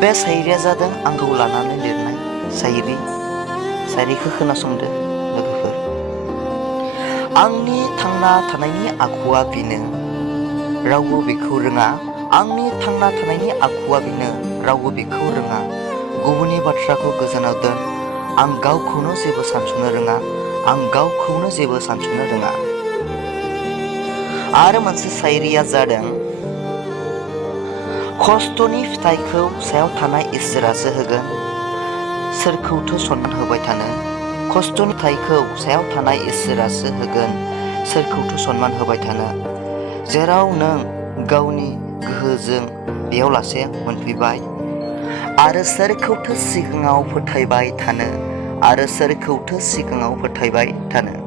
बे शायरिया जादों आंखौ लानानै लिरनाय शायरिखौ खोनासंदो लोगोफोर। आंनि थांना थानायनि आखुआ बेनो रावबो बेखौ रोङा। आंनि थांना थानायनि आखुआ बेनो रावबो बेखौ रोङा। गुबुननि बाथ्राखौ गोजानाव दोन। आं गावखौनो जेबो सानस'नो रोङा। आं गावखौनो जेबो सानस'नो रोङा। आरो मोनसे शायरिया जादों खस्थ'नि फिथाइखौ सायाव थानाय इसोरासो होगोन। सोरखौथो सनमान होबाय थानो। खस्थ'नि फिथाइखौ सायाव थानाय इसोरासो होगोन। सोरखौथो सनमान होबाय थानो। जेराव नों गावनि गोहोजों बेयाव लासे मोनफैबाय। आरो सोरखौथो सिगाङाव फोथायबाय थानो।